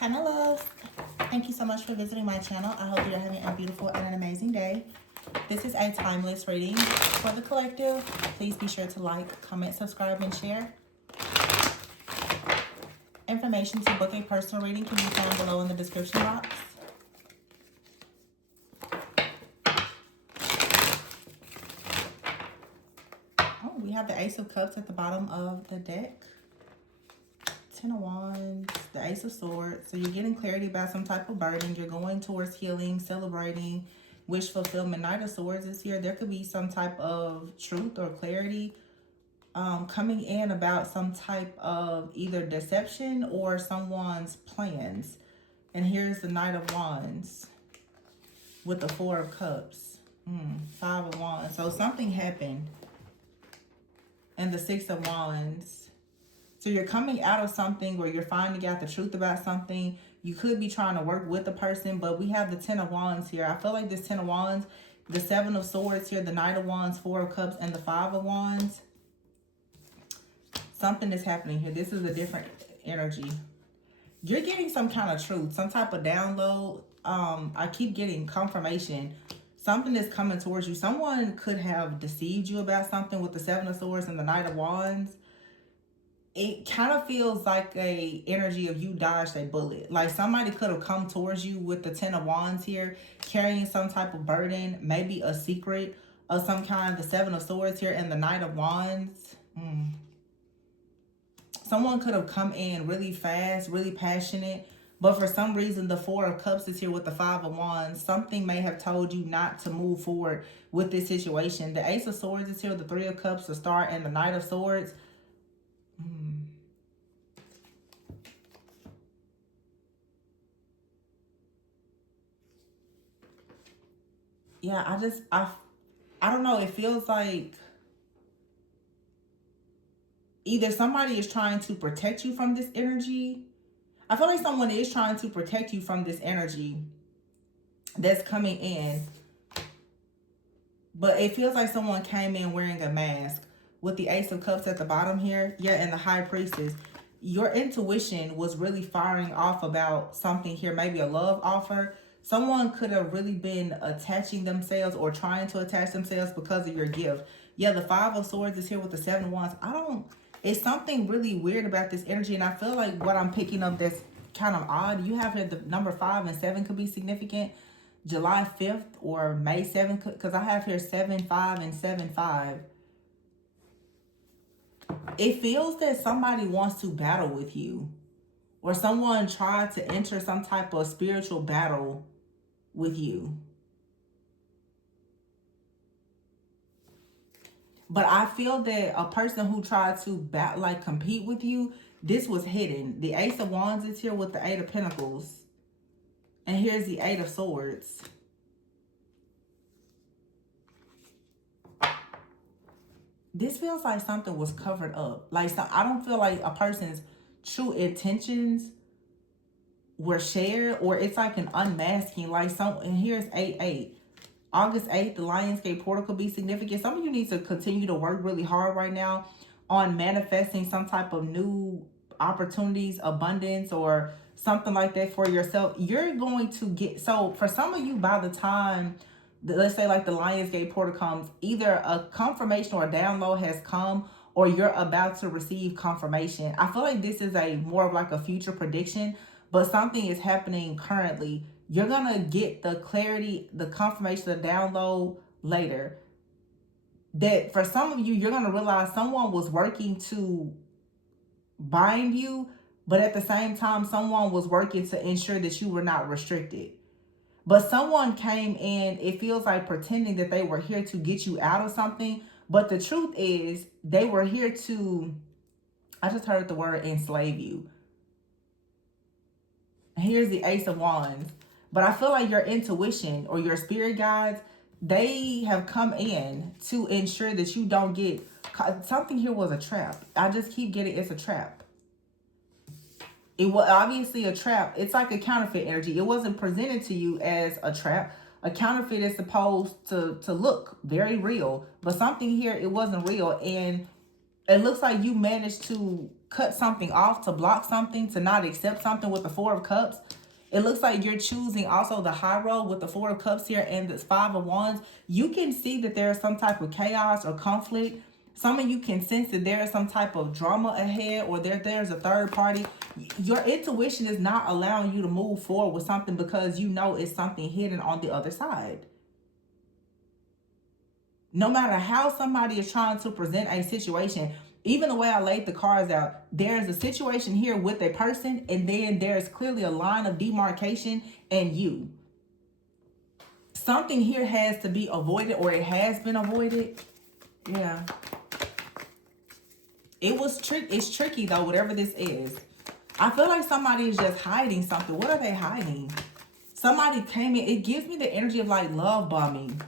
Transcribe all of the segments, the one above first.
Hi, my loves. Thank you so much for visiting my channel. I hope you're having a beautiful and an amazing day. This is a timeless reading for the collective. Please be sure to like, comment, subscribe, and share. Information to book a personal reading can be found below in the description box. Oh, we have the Ace of Cups at the bottom of the deck. Ten of Wands, the Ace of Swords. So you're getting clarity about some type of burden. You're going towards healing, celebrating, wish fulfillment. Knight of Swords is here. There could be some type of truth or clarity coming in about some type of either deception or someone's plans. And here's the Knight of Wands with the Four of Cups. Five of Wands. So something happened. And the Six of Wands. So you're coming out of something or you're finding out the truth about something. You could be trying to work with the person, but we have the Ten of Wands here. I feel like this Ten of Wands, the Seven of Swords here, the Knight of Wands, Four of Cups, and the Five of Wands. Something is happening here. This is a different energy. You're getting some kind of truth, some type of download. I keep getting confirmation. Something is coming towards you. Someone could have deceived you about something with the Seven of Swords and the Knight of Wands. It kind of feels like a energy of you dodged a bullet. Like somebody could have come towards you with the Ten of Wands here, carrying some type of burden, maybe a secret of some kind. The Seven of Swords here and the Knight of Wands. Someone could have come in really fast, really passionate, but for some reason the Four of Cups is here with the Five of Wands. Something may have told you not to move forward with this situation. The Ace of Swords is here with the Three of Cups, the Star, and the Knight of Swords. Yeah, I don't know. It feels like either somebody is trying to protect you from this energy. I feel like someone is trying to protect you from this energy that's coming in. But it feels like someone came in wearing a mask with the Ace of Cups at the bottom here. Yeah, and the High Priestess. Your intuition was really firing off about something here, maybe a love offer. Someone could have really been attaching themselves or trying to attach themselves because of your gift. Yeah, the Five of Swords is here with the Seven of Wands. It's something really weird about this energy. And I feel like what I'm picking up that's kind of odd. You have here the number 5 and 7 could be significant. July 5th or May 7th, because I have here 7-5 and 7-5. It feels that somebody wants to battle with you, or someone tried to enter some type of spiritual battle with you. But I feel that a person who tried to compete with you, this was hidden. The Ace of Wands is here with the Eight of Pentacles. And here's the Eight of Swords. This feels like something was covered up. Like, I don't feel like a person's true intentions were shared, or it's like an unmasking. And here's 8-8. August 8th, the Lionsgate portal could be significant. Some of you need to continue to work really hard right now on manifesting some type of new opportunities, abundance, or something like that for yourself. You're going to get, so for some of you, by the time, let's say like the Lionsgate portal comes, either a confirmation or a download has come, or you're about to receive confirmation. I feel like this is a more of like a future prediction, but something is happening currently. You're going to get the clarity, the confirmation, the download later. That for some of you, you're going to realize someone was working to bind you, but at the same time, someone was working to ensure that you were not restricted. But someone came in, it feels like pretending that they were here to get you out of something. But the truth is, they were here to, I just heard the word enslave you. Here's the Ace of Wands. But I feel like your intuition or your spirit guides, they have come in to ensure that you don't get caught. Something here was a trap. I just keep getting it's a trap. It was obviously a trap. It's like a counterfeit energy. It wasn't presented to you as a trap. A counterfeit is supposed to look very real. But something here, it wasn't real. And it looks like you managed to cut something off, to block something, to not accept something with the Four of Cups. It looks like you're choosing also the high road with the Four of Cups here and this Five of Wands. You can see that there is some type of chaos or conflict. Some of you can sense that there is some type of drama ahead, or there's a third party. Your intuition is not allowing you to move forward with something because you know it's something hidden on the other side. No matter how somebody is trying to present a situation, even the way I laid the cards out, there's a situation here with a person, and then there's clearly a line of demarcation and you. Something here has to be avoided, or it has been avoided. Yeah. It's tricky though, whatever this is. I feel like somebody is just hiding something. What are they hiding? Somebody came in. It gives me the energy of like love bombing.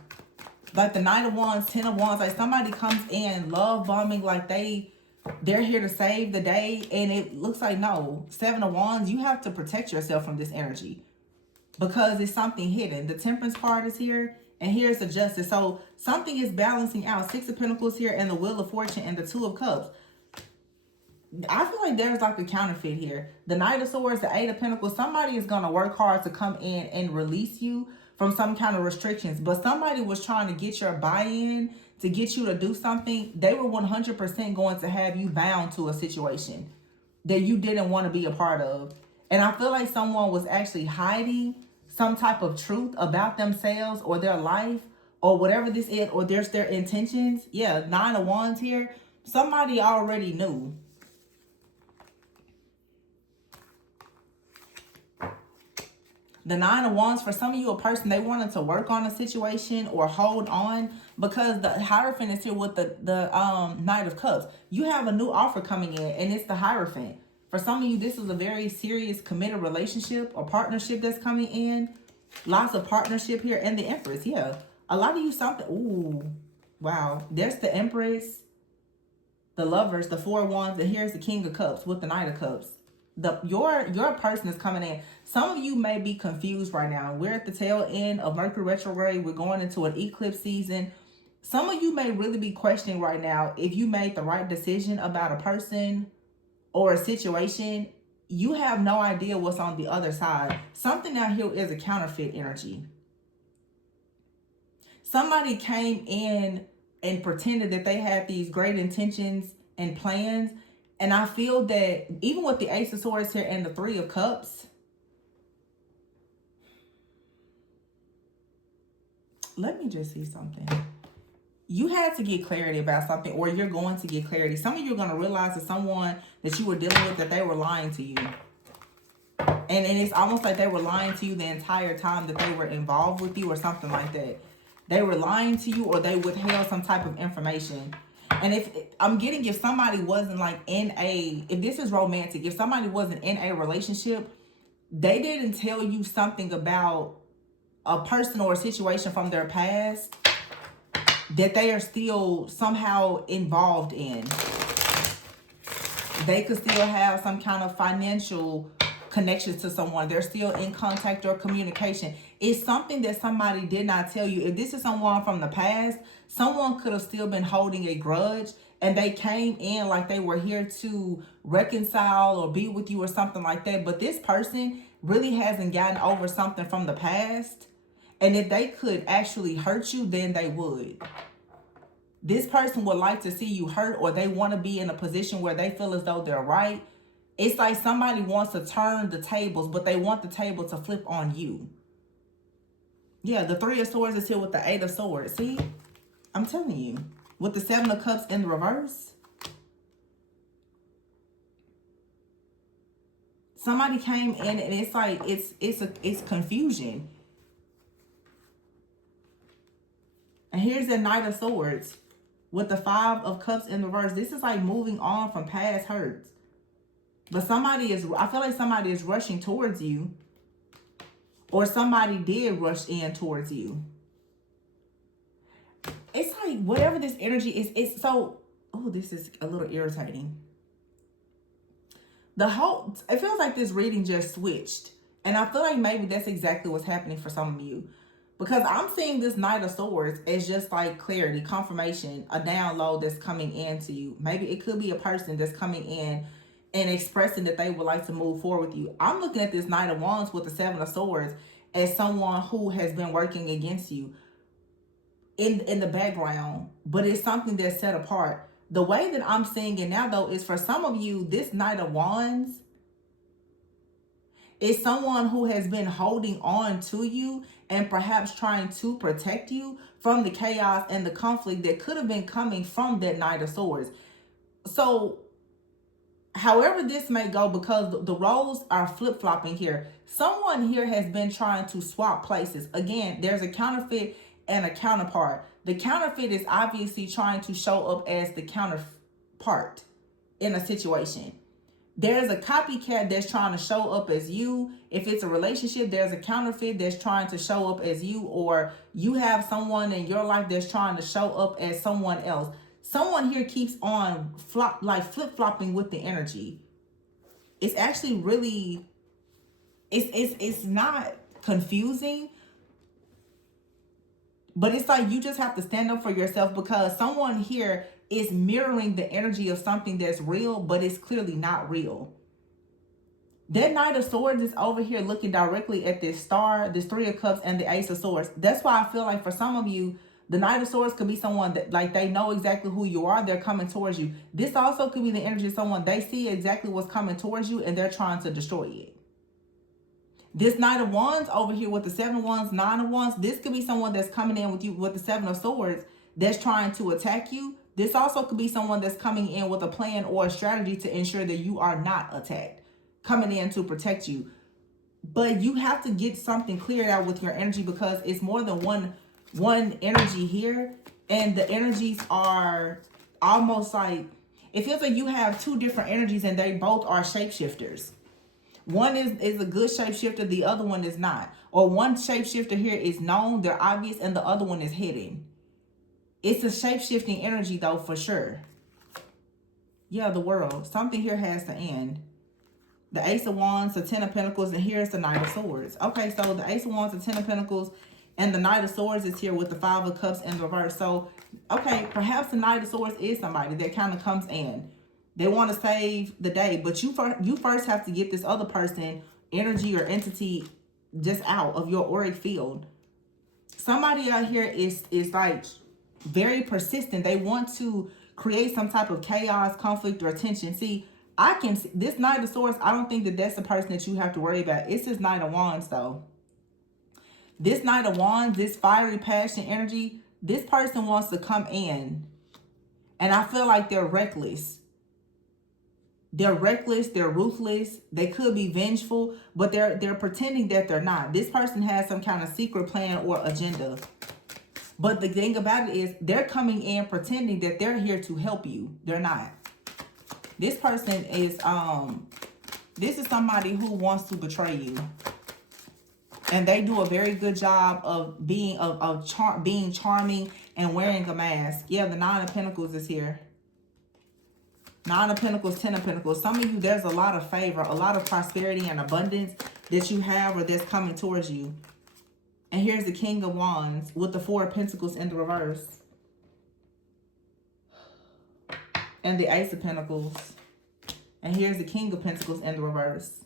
Like the Knight of Wands, Ten of Wands. Like somebody comes in love bombing, like they're here to save the day. And it looks like, no, Seven of Wands, you have to protect yourself from this energy. Because it's something hidden. The Temperance card is here. And here's the Justice. So something is balancing out. Six of Pentacles here, and the Wheel of Fortune, and the Two of Cups. I feel like there's like a counterfeit here. The Knight of Swords, the Eight of Pentacles. Somebody is going to work hard to come in and release you from some kind of restrictions. But somebody was trying to get your buy-in, to get you to do something. They were 100% going to have you bound to a situation that you didn't want to be a part of. And I feel like someone was actually hiding some type of truth about themselves or their life or whatever this is, or there's their intentions. Yeah, Nine of Wands here. Somebody already knew. The Nine of Wands, for some of you, a person, they wanted to work on a situation or hold on, because the Hierophant is here with the Knight of Cups. You have a new offer coming in, and it's the Hierophant. For some of you, this is a very serious, committed relationship or partnership that's coming in. Lots of partnership here. And the Empress, yeah. A lot of you something, ooh, wow. There's the Empress, the Lovers, the Four of Wands, and here's the King of Cups with the Knight of Cups. Your person is coming in. Some of you may be confused right now. We're at the tail end of Mercury retrograde. We're going into an eclipse season. Some of you may really be questioning right now if you made the right decision about a person or a situation. You have no idea what's on the other side. Something out here is a counterfeit energy. Somebody came in and pretended that they had these great intentions and plans. And I feel that even with the Ace of Swords here and the Three of Cups, let me just see something. You had to get clarity about something, or you're going to get clarity. Some of you are going to realize that someone that you were dealing with, that they were lying to you. And it's almost like they were lying to you the entire time that they were involved with you, or something like that. They were lying to you, or they withheld some type of information. And if somebody wasn't like if this is romantic, if somebody wasn't in a relationship, they didn't tell you something about a person or a situation from their past that they are still somehow involved in. They could still have some kind of financial connections to someone. They're still in contact or communication. It's something that somebody did not tell you. If this is someone from the past, someone could have still been holding a grudge, and they came in like they were here to reconcile or be with you or something like that. But this person really hasn't gotten over something from the past. And if they could actually hurt you, then they would. This person would like to see you hurt, or they want to be in a position where they feel as though they're right. It's like somebody wants to turn the tables, but they want the table to flip on you. Yeah, the Three of Swords is here with the Eight of Swords. See? I'm telling you. With the Seven of Cups in the reverse. Somebody came in and it's like, it's confusion. And here's the Knight of Swords with the Five of Cups in the reverse. This is like moving on from past hurts. But I feel like somebody is rushing towards you. Or somebody did rush in towards you. It's like whatever this energy is, it's so, oh, this is a little irritating. It feels like this reading just switched. And I feel like maybe that's exactly what's happening for some of you. Because I'm seeing this Knight of Swords as just like clarity, confirmation, a download that's coming into you. Maybe it could be a person that's coming in and expressing that they would like to move forward with you. I'm looking at this Knight of Wands with the Seven of Swords as someone who has been working against you in the background, but it's something that's set apart. The way that I'm seeing it now, though, is for some of you, this Knight of Wands is someone who has been holding on to you and perhaps trying to protect you from the chaos and the conflict that could have been coming from that Knight of Swords. So however this may go, because the roles are flip-flopping here, someone here has been trying to swap places. Again, there's a counterfeit and a counterpart. The counterfeit is obviously trying to show up as the counterpart in a situation. There's a copycat that's trying to show up as you. If it's a relationship, there's a counterfeit that's trying to show up as you, or you have someone in your life that's trying to show up as someone else. Someone here keeps on flip-flopping with the energy. It's actually really, it's not confusing, but it's like you just have to stand up for yourself, because someone here is mirroring the energy of something that's real, but it's clearly not real. That Knight of Swords is over here looking directly at this star, this Three of Cups, and the Ace of Swords. That's why I feel like for some of you, the Knight of Swords could be someone that, like, they know exactly who you are. They're coming towards you. This also could be the energy of someone, they see exactly what's coming towards you and they're trying to destroy it. This Knight of Wands over here with the Seven of Wands, Nine of Wands, this could be someone that's coming in with you with the Seven of Swords that's trying to attack you. This also could be someone that's coming in with a plan or a strategy to ensure that you are not attacked, coming in to protect you. But you have to get something cleared out with your energy, because it's more than one energy here, and the energies are almost like, it feels like you have two different energies and they both are shapeshifters. One is a good shapeshifter, the other one is not. Or one shapeshifter here is known, they're obvious, and the other one is hidden. It's a shapeshifting energy, though, for sure. Yeah, the World. Something here has to end. The Ace of Wands, the Ten of Pentacles, and here's the Knight of Swords. Okay, so the Ace of Wands, the Ten of Pentacles, and the Knight of Swords is here with the Five of Cups in reverse. So, okay, perhaps the Knight of Swords is somebody that kind of comes in. They want to save the day, but you first have to get this other person, energy or entity, just out of your auric field. Somebody out here is like very persistent. They want to create some type of chaos, conflict, or tension. See, I can see this Knight of Swords. I don't think that that's the person that you have to worry about. It's this Knight of Wands, though. This Knight of Wands, this fiery passion energy, this person wants to come in, and I feel like they're reckless. They're reckless, they're ruthless, they could be vengeful, but they're pretending that they're not. This person has some kind of secret plan or agenda. But the thing about it is, they're coming in pretending that they're here to help you. They're not. This person is this is somebody who wants to betray you. And they do a very good job of being being charming and wearing a mask. Yeah, the Nine of Pentacles is here. Nine of Pentacles, Ten of Pentacles. Some of you, there's a lot of favor, a lot of prosperity and abundance that you have or that's coming towards you. And here's the King of Wands with the Four of Pentacles in the reverse. And the Ace of Pentacles. And here's the King of Pentacles in the reverse.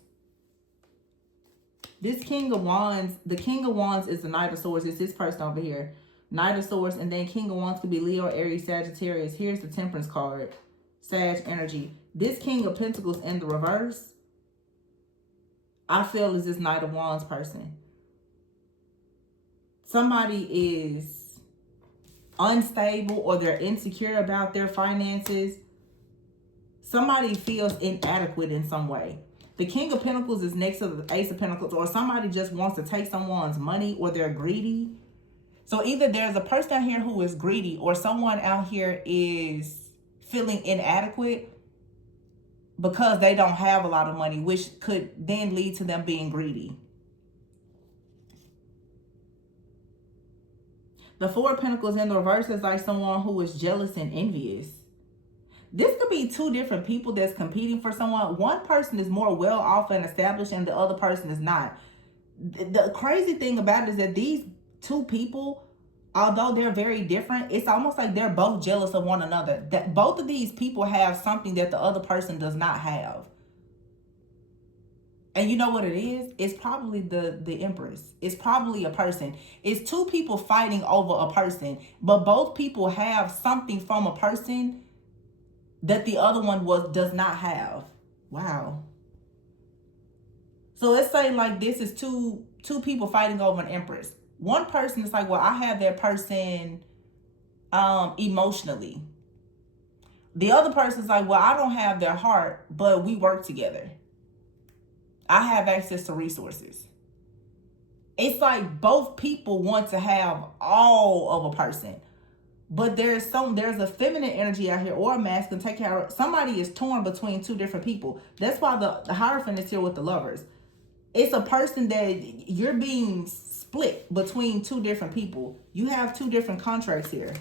This King of Wands, the King of Wands is the Knight of Swords. It's this person over here. Knight of Swords, and then King of Wands could be Leo, Aries, Sagittarius. Here's the Temperance card. Sag energy. This King of Pentacles in the reverse, I feel is this Knight of Wands person. Somebody is unstable or they're insecure about their finances. Somebody feels inadequate in some way. The King of Pentacles is next to the Ace of Pentacles, or somebody just wants to take someone's money, or they're greedy. So either there's a person out here who is greedy, or someone out here is feeling inadequate because they don't have a lot of money, which could then lead to them being greedy. The Four of Pentacles in the reverse is like someone who is jealous and envious. This could be two different people that's competing for someone. One person is more well off and established and the other person is not. The crazy thing about it is that these two people, although they're very different, it's almost like they're both jealous of one another. That both of these people have something that the other person does not have. And you know what it is? It's probably the Empress. It's probably a person. It's two people fighting over a person, but both people have something from a person that the other one does not have. Wow. So let's say like this is two people fighting over an Empress. One person is like, well, I have that person emotionally. The other person's like, well, I don't have their heart, but we work together. I have access to resources. It's like both people want to have all of a person. But there's a feminine energy out here or a masculine. Take care of somebody is torn between two different people. That's why the Hierophant is here with the Lovers. It's a person that you're being split between two different people. You have two different contracts here.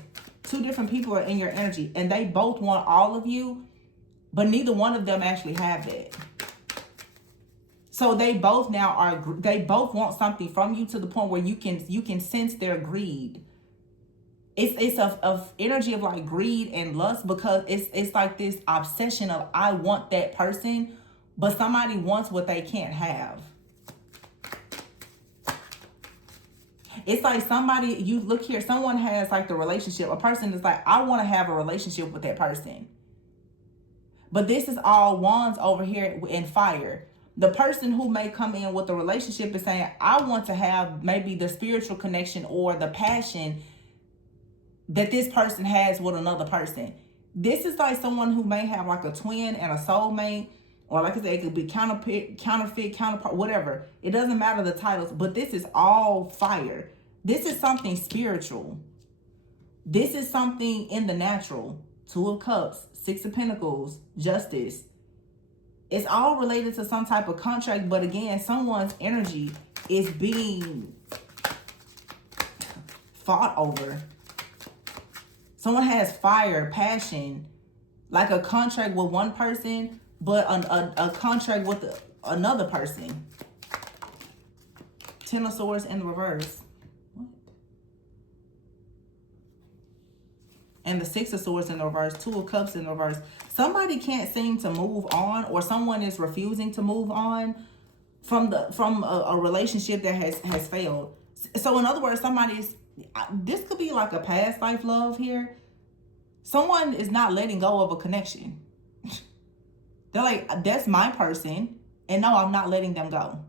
Two different people are in your energy, and they both want all of you, but neither one of them actually have that. So they both want something from you to the point where you can sense their greed. It's a energy of like greed and lust, because it's like this obsession of, I want that person, but somebody wants what they can't have. It's like somebody, you look here, someone has like the relationship. A person is like, I want to have a relationship with that person. But this is all wands over here in fire. The person who may come in with the relationship is saying, I want to have maybe the spiritual connection or the passion that this person has with another person. This is like someone who may have like a twin and a soulmate, or like I said, it could be counterfeit, counterpart, whatever. It doesn't matter the titles, but this is all fire. This is something spiritual. This is something in the natural. Two of Cups, Six of Pentacles, Justice. It's all related to some type of contract, but again, someone's energy is being fought over. Someone has fire, passion, like a contract with one person, but a contract with another person. Ten of Swords in the reverse. What? And the Six of Swords in the reverse. Two of Cups in the reverse. Somebody can't seem to move on, or someone is refusing to move on from a relationship that has failed. So in other words, this could be like a past life love here. Someone is not letting go of a connection. They're like, that's my person, and no, I'm not letting them go.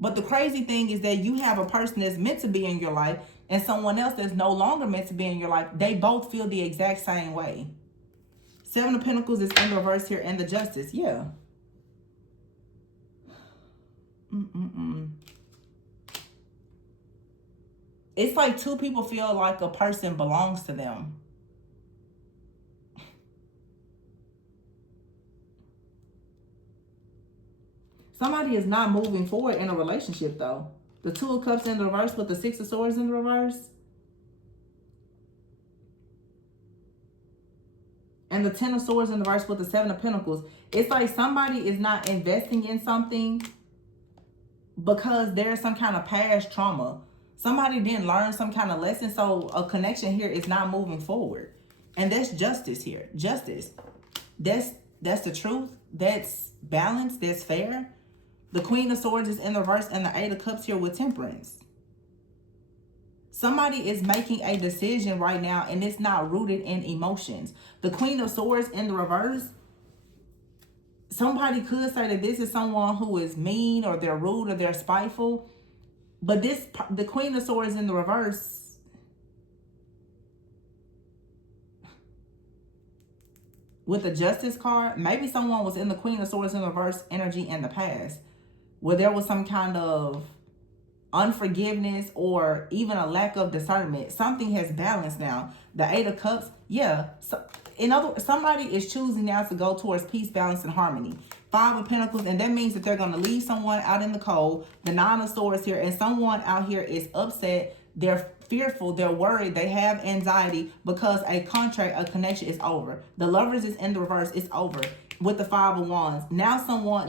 But the crazy thing is that you have a person that's meant to be in your life and someone else that's no longer meant to be in your life. They both feel the exact same way. Seven of Pentacles is in reverse here, and the Justice. Yeah. It's like two people feel like a person belongs to them. Somebody is not moving forward in a relationship, though. The Two of Cups in the reverse with the Six of Swords in the reverse. And the Ten of Swords in the reverse with the Seven of Pentacles. It's like somebody is not investing in something because there's some kind of past trauma. Somebody didn't learn some kind of lesson, so a connection here is not moving forward. And that's justice here. Justice. That's the truth. That's balance. That's fair. The Queen of Swords is in the reverse, and the Eight of Cups here with Temperance. Somebody is making a decision right now, and it's not rooted in emotions. The Queen of Swords in the reverse, somebody could say that this is someone who is mean, or they're rude, or they're spiteful. But the Queen of Swords in the reverse, with the Justice card, maybe someone was in the Queen of Swords in the reverse energy in the past, where there was some kind of unforgiveness or even a lack of discernment. Something has balanced now. The Eight of Cups, yeah. So, in other words, somebody is choosing now to go towards peace, balance, and harmony. Five of Pentacles, and that means that they're going to leave someone out in the cold. The Nine of Swords here, and someone out here is upset. They're fearful. They're worried. They have anxiety because a contract, a connection is over. The Lovers is in the reverse. It's over. With the Five of Wands. Now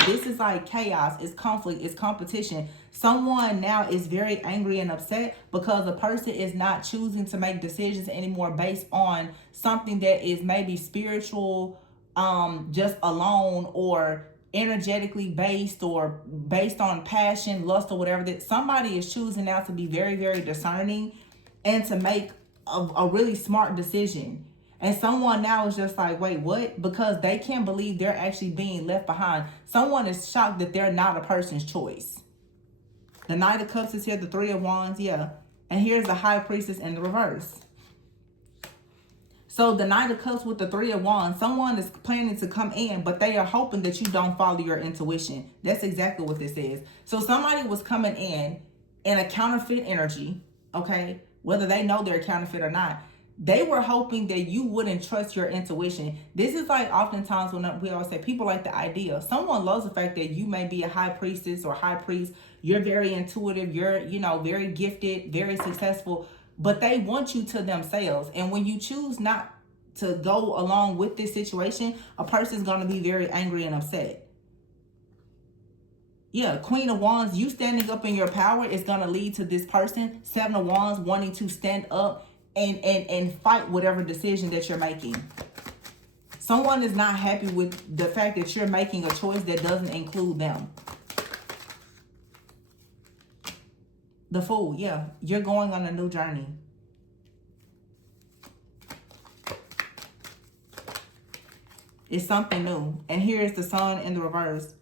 this is like chaos. It's conflict. It's competition. Someone now is very angry and upset because the person is not choosing to make decisions anymore based on something that is maybe spiritual, just alone, or energetically based or based on passion, lust, or whatever, that somebody is choosing now to be very, very discerning and to make a really smart decision. And someone now is just like, wait, what? Because they can't believe they're actually being left behind. Someone is shocked that they're not a person's choice. The Knight of Cups is here, the Three of Wands, yeah. And here's the High Priestess in the reverse. So the Knight of Cups with the Three of Wands, someone is planning to come in, but they are hoping that you don't follow your intuition. That's exactly what this is. So somebody was coming in a counterfeit energy, okay? Whether they know they're counterfeit or not. They were hoping that you wouldn't trust your intuition. This is like oftentimes when we always say people like the idea. Someone loves the fact that you may be a high priestess or high priest. You're very intuitive. You're, very gifted, very successful. But they want you to themselves. And when you choose not to go along with this situation, a person's going to be very angry and upset. Yeah, Queen of Wands, you standing up in your power is going to lead to this person, Seven of Wands, wanting to stand up and fight whatever decision that you're making. Someone is not happy with the fact that you're making a choice that doesn't include them. The Fool, yeah. You're going on a new journey. It's something new. And here is the Sun in the reverse.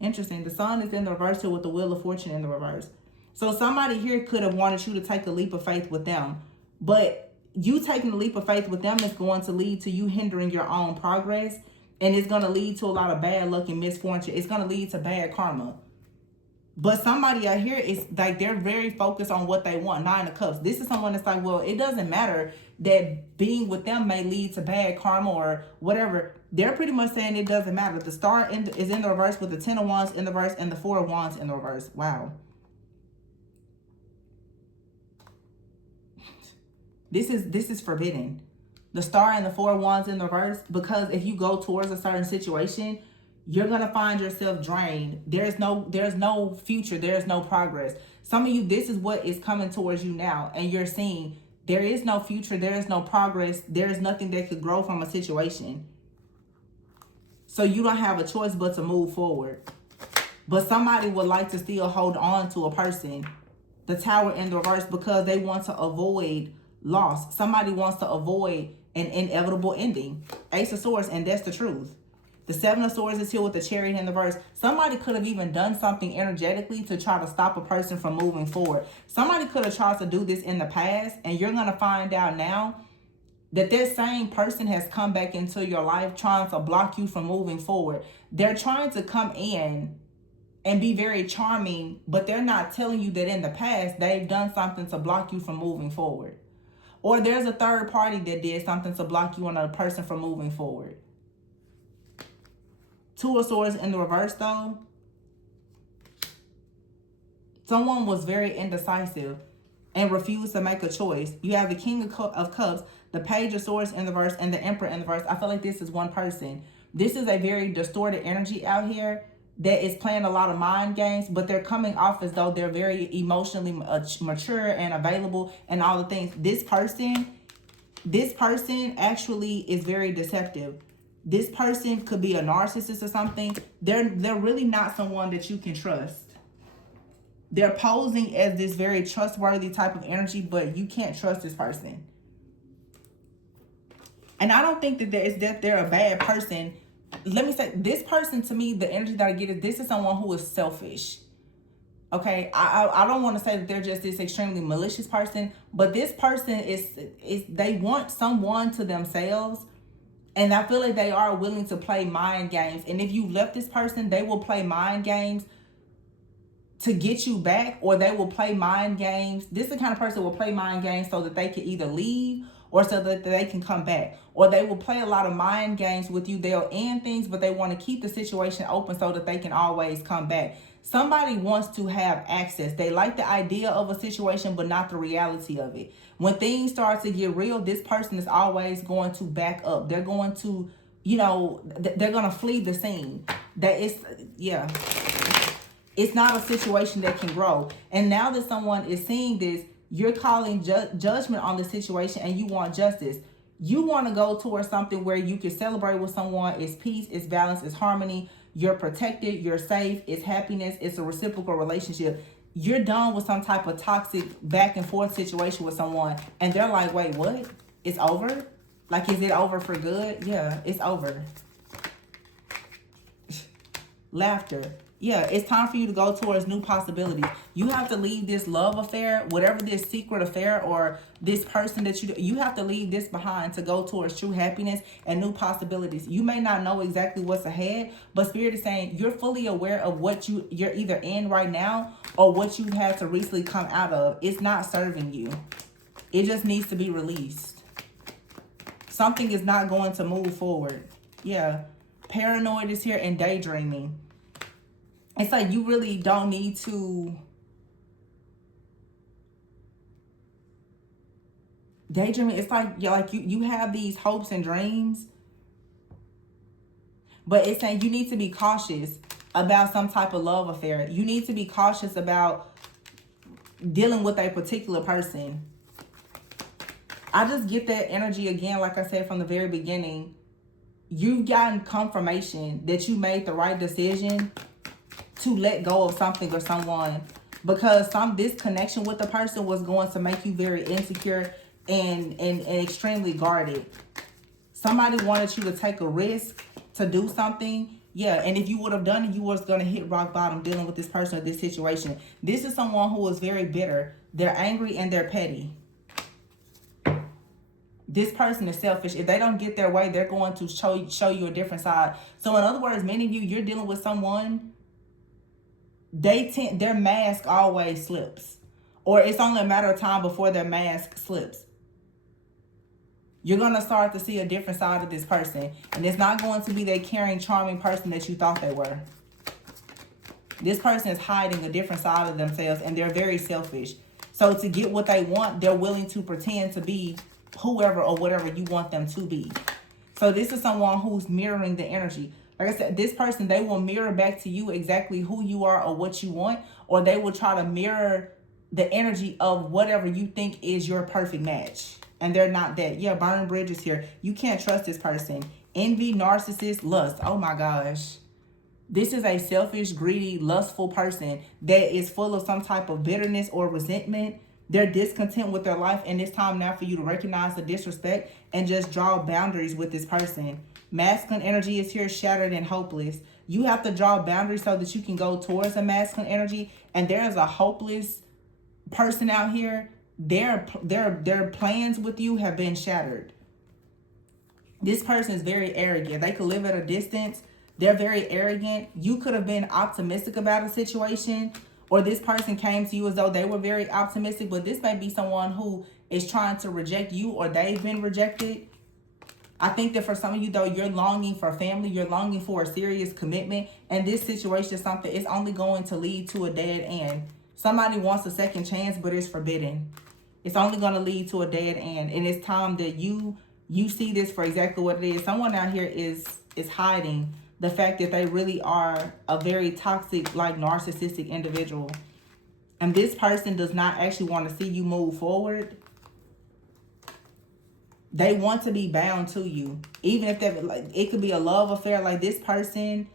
Interesting. The Sun is in the reverse here with the Wheel of Fortune in the reverse. So somebody here could have wanted you to take a leap of faith with them. But you taking a leap of faith with them is going to lead to you hindering your own progress. And it's going to lead to a lot of bad luck and misfortune. It's going to lead to bad karma. But somebody out here is like, they're very focused on what they want. Nine of Cups. This is someone that's like, well, it doesn't matter that being with them may lead to bad karma or whatever. They're pretty much saying it doesn't matter. The Star is in the reverse with the Ten of Wands in the reverse and the Four of Wands in the reverse. Wow. This is forbidden. The Star and the Four of Wands in the reverse, because if you go towards a certain situation, you're going to find yourself drained. There's no future. There's no progress. Some of you, this is what is coming towards you now. And you're seeing there is no future. There is no progress. There is nothing that could grow from a situation. So you don't have a choice but to move forward. But somebody would like to still hold on to a person. The Tower in the reverse, because they want to avoid loss. Somebody wants to avoid an inevitable ending. Ace of Swords, and that's the truth. The Seven of Swords is here with the Chariot in the reverse. Somebody could have even done something energetically to try to stop a person from moving forward. Somebody could have tried to do this in the past, and you're going to find out now that this same person has come back into your life trying to block you from moving forward. They're trying to come in and be very charming, but they're not telling you that in the past they've done something to block you from moving forward. Or there's a third party that did something to block you and a person from moving forward. Two of Swords in the reverse though. Someone was very indecisive and refused to make a choice. You have the King of Cups, the Page of Swords in the reverse, and the Emperor in the reverse. I feel like this is one person. This is a very distorted energy out here that is playing a lot of mind games, but they're coming off as though they're very emotionally mature and available and all the things. This person actually is very deceptive. This person could be a narcissist or something. They're really not someone that you can trust. They're posing as this very trustworthy type of energy, but you can't trust this person. And I don't think that they're a bad person. Let me say, this person, to me, the energy that I get is this is someone who is selfish. Okay, I don't want to say that they're just this extremely malicious person, but this person is they want someone to themselves. And I feel like they are willing to play mind games. And if you left this person, they will play mind games to get you back, or they will play mind games. This is the kind of person who will play mind games so that they can either leave or so that they can come back. Or they will play a lot of mind games with you. They'll end things, but they want to keep the situation open so that they can always come back. Somebody wants to have access. They like the idea of a situation, but not the reality of it. When things start to get real, this person is always going to back up. They're going to, they're going to flee the scene. It's not a situation that can grow. And now that someone is seeing this, you're calling judgment on the situation and you want justice. You want to go towards something where you can celebrate with someone. It's peace, it's balance, it's harmony. You're protected. You're safe. It's happiness. It's a reciprocal relationship. You're done with some type of toxic back and forth situation with someone, and they're like, wait, what? It's over? Like, is it over for good? Yeah, it's over. Laughter. Yeah, it's time for you to go towards new possibilities. You have to leave this love affair, whatever this secret affair or this person that you have to leave this behind to go towards true happiness and new possibilities. You may not know exactly what's ahead, but Spirit is saying you're fully aware of what you're either in right now or what you've had to recently come out of. It's not serving you. It just needs to be released. Something is not going to move forward. Yeah. Paranoid is here and daydreaming. It's like you really don't need to daydreaming. It's like you have these hopes and dreams, but it's saying you need to be cautious about some type of love affair. You need to be cautious about dealing with a particular person. I just get that energy again, like I said from the very beginning. You've gotten confirmation that you made the right decision to let go of something or someone, because this connection with the person was going to make you very insecure and extremely guarded. Somebody wanted you to take a risk to do something. Yeah, and if you would have done it, you was going to hit rock bottom dealing with this person or this situation. This is someone who is very bitter. They're angry and they're petty. This person is selfish. If they don't get their way, they're going to show you a different side. So in other words, many of you, you're dealing with someone, their mask always slips. Or it's only a matter of time before their mask slips. You're going to start to see a different side of this person. And it's not going to be that caring, charming person that you thought they were. This person is hiding a different side of themselves, and they're very selfish. So to get what they want, they're willing to pretend to be whoever or whatever you want them to be. So this is someone who's mirroring the energy. Like I said, this person, they will mirror back to you exactly who you are or what you want, or they will try to mirror the energy of whatever you think is your perfect match. And they're not that. Yeah, burn bridges here. You can't trust this person. Envy, narcissist, lust. Oh my gosh. This is a selfish, greedy, lustful person that is full of some type of bitterness or resentment. They're discontent with their life, and it's time now for you to recognize the disrespect and just draw boundaries with this person. Masculine energy is here, shattered and hopeless. You have to draw boundaries so that you can go towards a masculine energy, and there is a hopeless person out here. Their plans with you have been shattered. This person is very arrogant. They could live at a distance. They're very arrogant. You could have been optimistic about a situation, or this person came to you as though they were very optimistic, but this may be someone who is trying to reject you, or they've been rejected. I think that for some of you, though, you're longing for family. You're longing for a serious commitment. And this situation is something, it's only going to lead to a dead end. Somebody wants a second chance, but it's forbidden. It's only going to lead to a dead end. And it's time that you see this for exactly what it is. Someone out here is hiding the fact that they really are a very toxic, like narcissistic individual. And this person does not actually want to see you move forward. They want to be bound to you. Even if it could be a love affair. Like this person,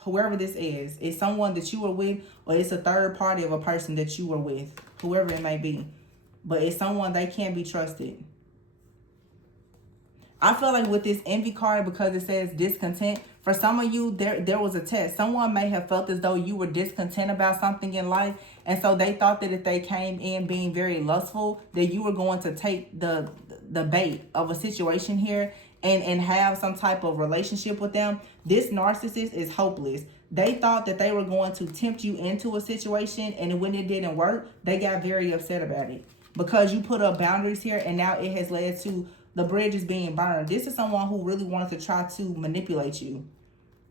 whoever this is someone that you were with, or it's a third party of a person that you were with, whoever it may be. But it's someone they can't be trusted. I feel like with this envy card, because it says discontent, for some of you, there was a test. Someone may have felt as though you were discontent about something in life. And so they thought that if they came in being very lustful, that you were going to take the bait of a situation here and have some type of relationship with them. This narcissist is hopeless. They thought that they were going to tempt you into a situation, and when it didn't work, they got very upset about it. Because you put up boundaries here, and now it has led to the bridge is being burned. This is someone who really wanted to try to manipulate you.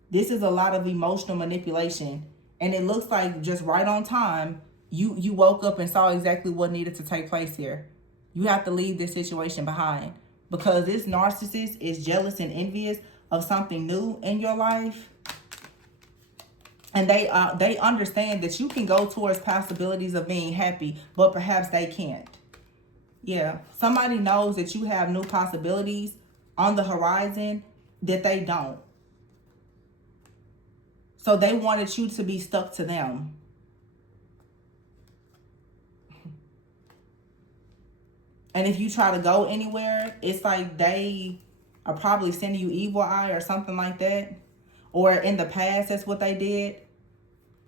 This is a lot of emotional manipulation. And it looks like just right on time, you woke up and saw exactly what needed to take place here. You have to leave this situation behind. Because this narcissist is jealous and envious of something new in your life. And they understand that you can go towards possibilities of being happy, but perhaps they can't. Yeah, somebody knows that you have new possibilities on the horizon that they don't. So they wanted you to be stuck to them. And if you try to go anywhere, it's like they are probably sending you evil eye or something like that. Or in the past, that's what they did.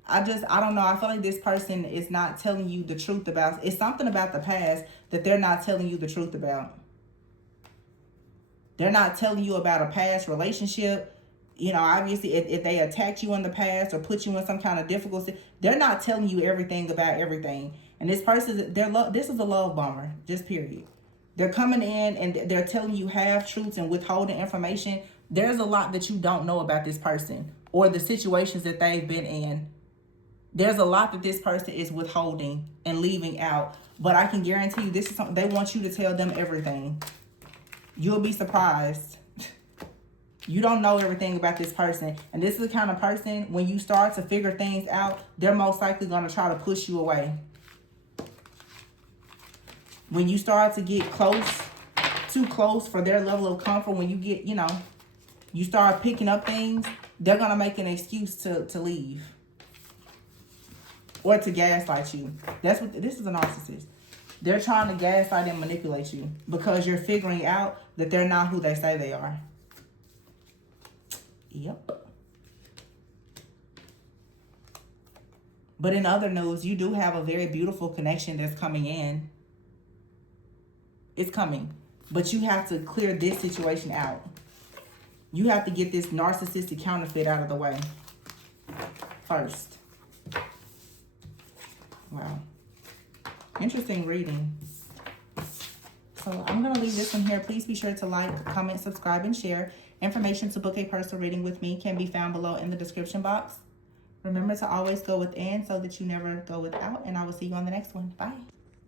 I don't know. I feel like this person is not telling you the truth about. It's something about the past that they're not telling you the truth about. They're not telling you about a past relationship. You know, obviously, if they attacked you in the past or put you in some kind of difficulty, they're not telling you everything about everything. And this person, this is a love bomber, just period. They're coming in and they're telling you half truths and withholding information. There's a lot that you don't know about this person or the situations that they've been in. There's a lot that this person is withholding and leaving out. But I can guarantee you this is something they want you to tell them everything. You'll be surprised. You don't know everything about this person. And this is the kind of person, when you start to figure things out, they're most likely going to try to push you away. When you start to get close, too close for their level of comfort, when you get, you start picking up things, they're going to make an excuse to leave. Or to gaslight you. This is a narcissist. They're trying to gaslight and manipulate you because you're figuring out that they're not who they say they are. Yep. But in other news, you do have a very beautiful connection that's coming in. It's coming. But you have to clear this situation out. You have to get this narcissistic counterfeit out of the way first. Wow. Interesting reading. So I'm going to leave this one here. Please be sure to like, comment, subscribe, and share. Information to book a personal reading with me can be found below in the description box. Remember to always go within so that you never go without. And I will see you on the next one. Bye.